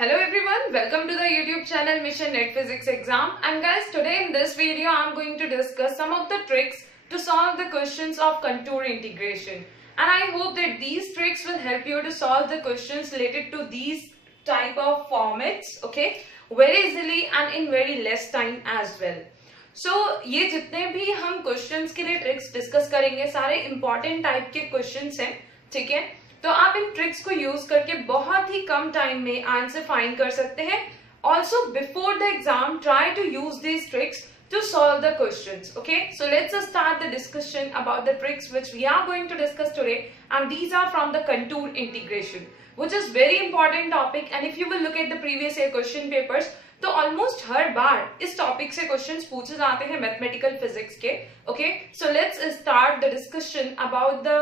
Hello everyone, welcome to the YouTube channel Mission Net Physics Exam. And guys, today in this video I am going to discuss some of the tricks to solve the questions of contour integration. And I hope that these tricks will help you to solve the questions related to these type of formats, okay, very easily and in very less time as well. So ये जितने भी हम questions के लिए tricks discuss करेंगे सारे important type के questions हैं, ठीक है? तो आप इन ट्रिक्स को यूज करके बहुत ही कम टाइम में आंसर फाइंड कर सकते हैं. Also before the exam try to use these tricks to solve the questions. Okay, so let's start the discussion about the tricks which we are going to discuss today, and these are from the contour integration, which is very important topic. And if you will look at the previous year question papers, तो almost हर बार इस topic से questions पूछे जाते हैं mathematical physics के. Okay, so let's start the discussion about the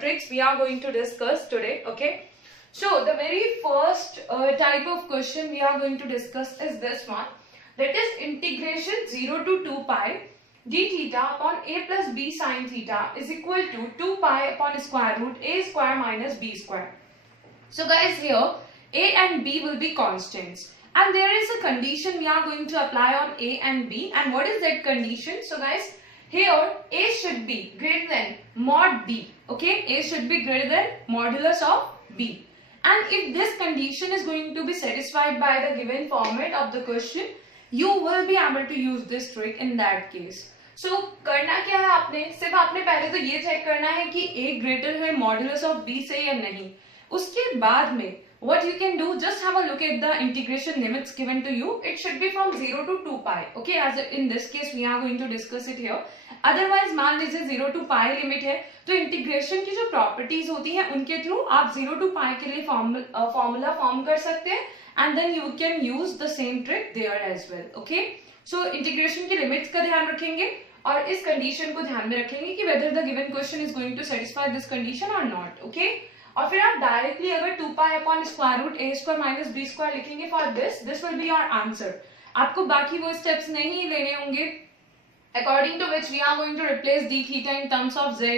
tricks we are going to discuss today. Okay, so the very first type of question we are going to discuss is this one, that is integration 0 to 2 pi d theta upon a plus b sin theta is equal to 2 pi upon square root a square minus b square. So guys, here a and b will be constants, and there is a condition we are going to apply on a and b. And what is that condition? So guys, here a should be greater than mod b. Okay, a should be greater than modulus of b. And if this condition is going to be satisfied by the given format of the question, you will be able to use this trick in that case. So करना क्या है, आपने सिर्फ आपने पहले तो ये check करना है कि a ग्रेटर है मॉड्यूलस ऑफ b से या नहीं. उसके बाद में what you can do, just have a look at the integration limits given to you. It should be from 0 to 2 pi. Okay, as in this case we are going to discuss it here. Otherwise मान लीजिए 0 to pi limit है, तो integration की जो properties होती हैं उनके through आप 0 to pi के लिए फॉर्मूला फॉर्म कर सकते हैं, and then you can use the same trick there as well. Okay, so integration की लिमिट्स का ध्यान रखेंगे और इस कंडीशन को ध्यान में रखेंगे कि whether the given question is going to satisfy this condition or not. Okay, और फिर आप डायरेक्टली अगर 2 pi upon square root a square minus b square लिखेंगे for this will be your answer. आपको बाकी वो स्टेप्स नहीं लेने होंगे, according to which we are going to replace d theta in terms of z,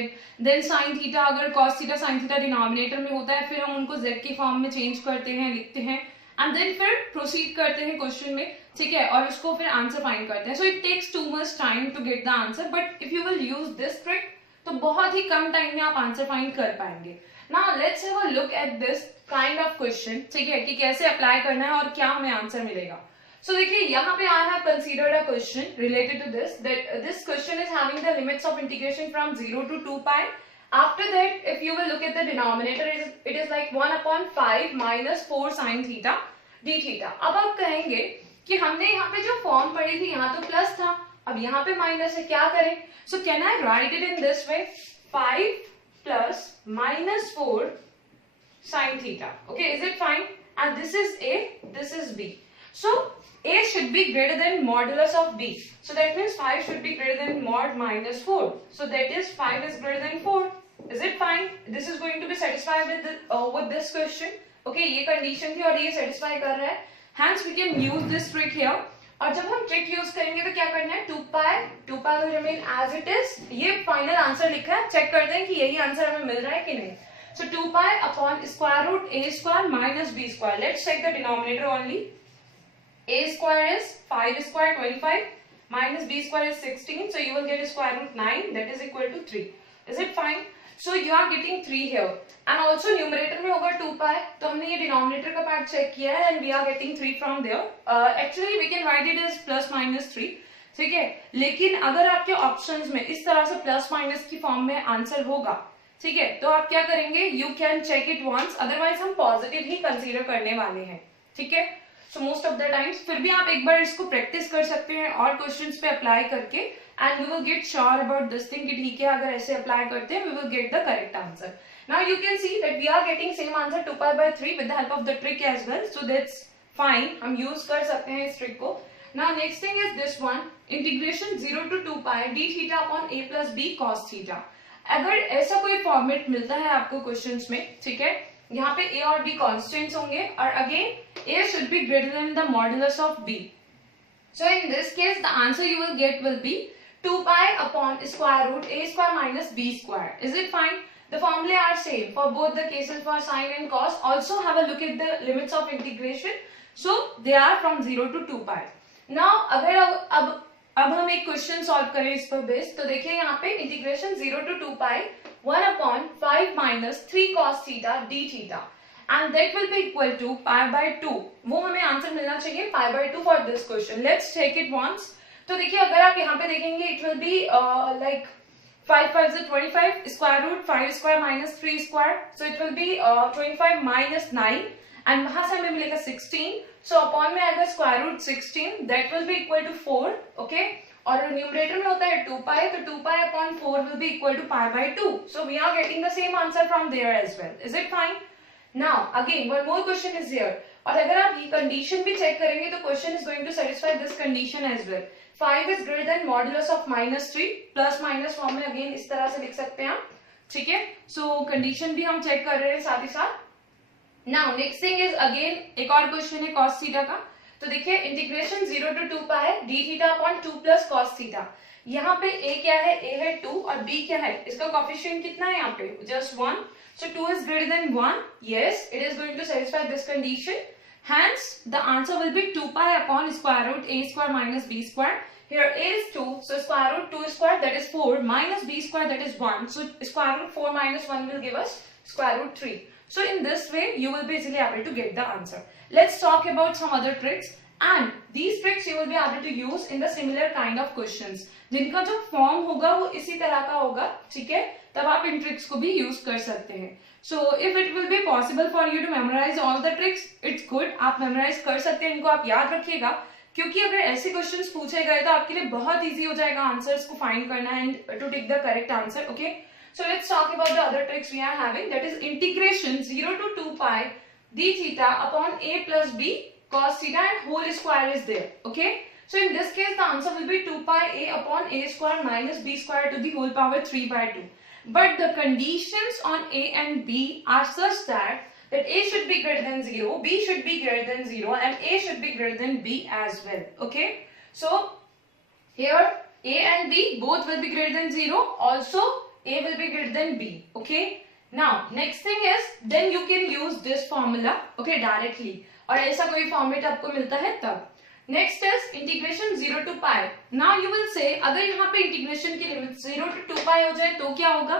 then sin theta अगर cos theta sin theta denominator में होता है, फिर हम उनको z की फॉर्म में चेंज करते हैं, लिखते हैं, एंड देन फिर प्रोसीड करते हैं क्वेश्चन में, ठीक है, और उसको फिर आंसर फाइंड करते हैं. So it takes too much time to get the answer, but if you will use this trick तो बहुत ही कम टाइम में आप आंसर फाइंड कर पाएंगे. Now let's have a look at this kind of question, ठीक है, कि कैसे अप्लाई करना है और क्या हमें आंसर मिलेगा. सो देखिए यहाँ पे I have considered a question related to this, that this question is having the limits of integration from 0 to 2 pi. After that, if you will look at the denominator, it is like 1 upon 5 minus 4 sin theta d theta. अब आप कहेंगे कि हमने यहाँ पे जो form पढ़ी थी यहाँ तो प्लस था, अब यहाँ पे माइनस है, क्या करें? So can I right it in this way, 5 plus minus 4 sin theta. Okay, is it fine? And this is a, this is b. So a should be greater than modulus of b. So that means 5 should be greater than mod minus 4. So that is 5 is greater than 4. Is it fine? This is going to be satisfied with this question. Okay, ये condition थी और ये satisfy कर रहा है. Hence we can use this trick here. और जब हम ट्रिक यूज करेंगे तो क्या करना है, 2 pi will remain as it is. ये फाइनल आंसर लिखा है, चेक करते हैं कि यही आंसर हमें मिल रहा है कि नहीं. So 2 pi upon square root a square minus b square. Let's check the denominator only. A square is 5 square 25 minus b square is 16. So you will get square root 9, that is equal to 3. Is it fine? So you are getting 3 here, and also numerator में होगा 2 pi, तो हमने ये denominator का part check किया है, and we are getting 3 from there. Actually we can write it as plus minus 3, ठीक है, लेकिन अगर आपके ऑप्शंस में इस तरह से प्लस माइनस की फॉर्म में आंसर होगा, ठीक है, तो आप क्या करेंगे, you can check it once, otherwise हम पॉजिटिव ही कंसीडर करने वाले हैं, ठीक है. So most of the times फिर भी आप एक बार इसको प्रैक्टिस कर सकते हैं और क्वेश्चंस पे अप्लाई करके, and we will get sure about this thing कि ठीक है, अगर ऐसे अप्लाई करते हैं we will get the correct answer. Now you can see that we are getting same answer 2 pi by 3 with the help of the trick as well. So that's fine, हम use कर सकते हैं इस trick को. Now next thing is this one, integration 0 to 2 pi d theta upon a plus b cos theta. अगर ऐसा कोई format मिलता है आपको क्वेश्चंस में, ठीक है, यहाँ पे a और b कांस्टेंट्स होंगे, और again a should be greater than the modulus of b. So in this case the answer you will get will be 2 pi upon square root a square minus b square. Is it fine? The formulae are same for both the cases for sine and cos. Also have a look at the limits of integration. So they are from 0 to 2 pi. Now अगर अब हम एक question solve करें इस पर base, तो देखिए यहाँ पे integration 0 to 2 pi 1/5 minus 3 cos theta d theta and that will be equal to pi by 2. वो हमें आंसर मिलना चाहिए pi by 2 for this question. Let's take it once. तो देखिए अगर आप यहाँ पे देखेंगे it will be like 5 5 is 25 square root 5 square minus 3 square, so it will be 25 minus 9 and वहां से हमें मिलेगा 16, so upon में आएगा square root 16 that will be equal to 4. okay, और न्यूमरेटर में होता है 2 pi, तो 2 pi upon 4 will be equal to pi by 2. So we are getting the same answer from there as well. Is it fine? Now again one more question is here, और अगर आप ये condition भी check करेंगे तो question is going to satisfy this condition as well. 5 is greater than modulus of -3, plus minus form में again इस तरह से लिख सकते हैं आप. ठीक है, सो कंडीशन भी हम चेक कर रहे हैं साथ ही साथ. Now next thing is again एक और क्वेश्चन है cos थीटा का. तो देखिए इंटीग्रेशन 0 to 2 pi है d theta upon 2 plus cos theta. यहाँ पे a क्या है, a है 2 और b क्या है, इसका कोएफिशिएंट कितना है यहाँ पे, just 1. So 2 is greater than 1. Yes, it is going to satisfy this condition. Hence, the answer will be 2 pi upon square root a square minus b square. Here a is 2, so square root 2 square that is 4 minus b square that is 1. So square root 4 minus 1 will give us square root 3. So in this way, you will be easily able to get the answer. Let's talk about some other tricks. And these tricks you will be able to use in the similar kind of questions. जिनका जो form होगा वो इसी तरह का होगा. ठीक है, तब आप इन ट्रिक्स को भी यूज कर सकते हैं. So if it will be possible for you to memorize all the tricks, it's good. आप मेमोराइज कर सकते हैं, इनको आप याद रखिएगा, क्योंकि अगर ऐसे क्वेश्चंस पूछे गए तो आपके लिए बहुत इजी हो जाएगा आंसर्स को फाइंड करना and to take the correct answer. Okay, so let's talk about the other tricks we are having, that is integration 0 to 2 pi d theta upon a plus b cos theta and whole square is there. Okay, so in this case the answer will be 2 pi a upon a square minus b square to the whole power 3 by 2. But the conditions on a and b are such that a should be greater than 0, b should be greater than 0 and a should be greater than b as well. Okay, so here a and b both will be greater than 0, also a will be greater than b. Okay, now next thing is then you can use this formula, okay, directly, और ऐसा कोई format आपको मिलता है तब. Next is integration 0 to pi. Now you will say अगर यहाँ पे इंटीग्रेशन की लिमिट 0 to 2 pi हो जाए तो क्या होगा.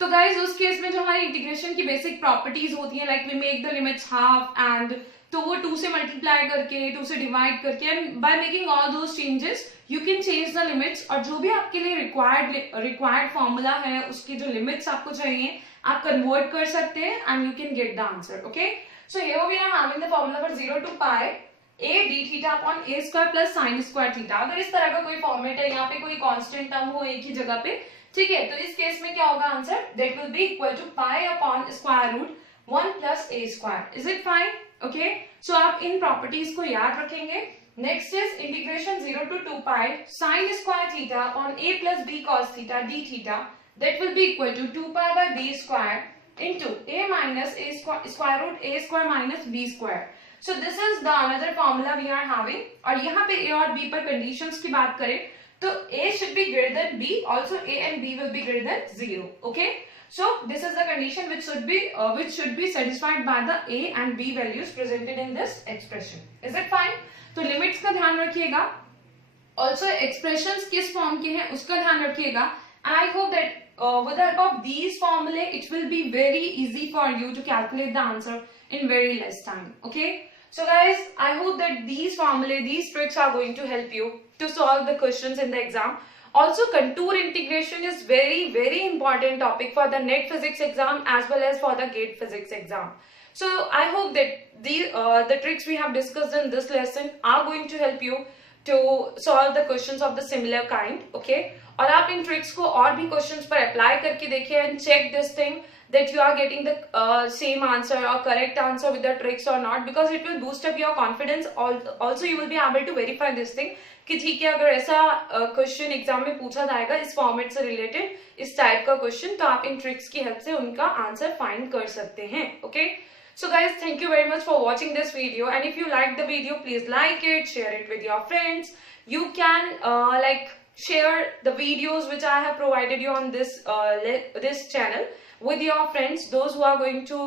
तो गाइज उस केस में जो हमारी इंटीग्रेशन की बेसिक प्रॉपर्टीज होती है, like we make the limits half and, तो वो 2 से मल्टीप्लाई करके 2 से डिवाइड करके and by making all those changes you can change the limits. और जो भी आपके लिए रिक्वायर्ड फॉर्मूला है उसकी जो लिमिट्स आपको चाहिए आप कन्वर्ट कर सकते हैं and you can get the answer. Okay, so here we are having the formula for 0 to pi a d theta upon a square plus sin square theta. अगर इस तरह का कोई फॉर्मेट है, यहाँ पे कोई कांस्टेंट टर्म हो एक ही जगह पे, ठीक है, तो इस केस में क्या होगा answer, that will be equal to pi upon square root 1 plus a square. Is it fine? Okay, so आप इन प्रॉपर्टीज को याद रखेंगे. Next is integration 0 to 2 pi sin square theta upon a plus b cos theta d theta, that will be equal to 2 pi by b square into a minus a square root a square minus b square. So this is the another formula we are having. और यहाँ पे a और b पर conditions की बात करें तो a should be greater than b, also a and b will be greater than 0. Okay, so this is the condition which should be satisfied by the a and b values presented in this expression. Is it fine? तो limits का ध्यान रखिएगा, also expressions किस form के हैं उसका ध्यान रखिएगा. And I hope that with the help of these formulae it will be very easy for you to calculate the answer in very less time. Okay, so guys, I hope that these formulae, these tricks are going to help you to solve the questions in the exam. Also, contour integration is very important topic for the NET physics exam as well as for the GATE physics exam. So I hope that the tricks we have discussed in this lesson are going to help you to solve the questions of the similar kind. Okay, और आप इन tricks को और भी questions पर apply करके देखिए and check this thing that you are getting the same answer or correct answer with the tricks or not, because it will boost up your confidence. Also you will be able to verify this thing कि ठीक है अगर ऐसा question exam में पूछा जाएगा इस format से रिलेटेड इस टाइप का क्वेश्चन, तो आप इन ट्रिक्स की हेल्प से उनका आंसर फाइंड कर सकते हैं. Okay, so guys, thank you very much for watching this video, and if you like the video please like it, share it with your friends. You can like share the videos which I have provided you on this channel with your friends, those who are going to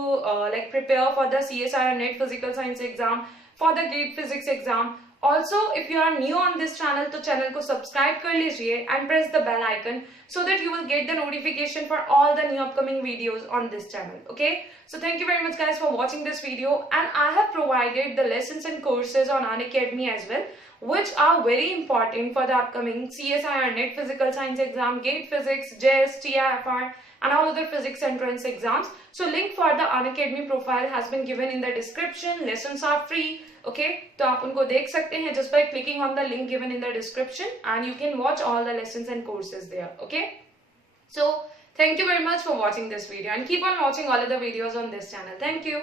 like prepare for the CSIR NET Physical Science exam, for the GATE Physics exam. Also, if you are new on this channel, तो channel को subscribe कर लीजिए and press the bell icon so that you will get the notification for all the new upcoming videos on this channel. Okay, so thank you very much guys for watching this video, and I have provided the lessons and courses on Unacademy as well, which are very important for the upcoming CSIR NET Physical Science exam, GATE Physics, JS, TIFR and all other physics entrance exams. So link for the Unacademy profile has been given in the description. Lessons are free. Okay, तो आप उनको देख सकते हैं just by clicking on the link given in the description, and you can watch all the lessons and courses there. Okay, so thank you very much for watching this video, and keep on watching all other videos on this channel. Thank you.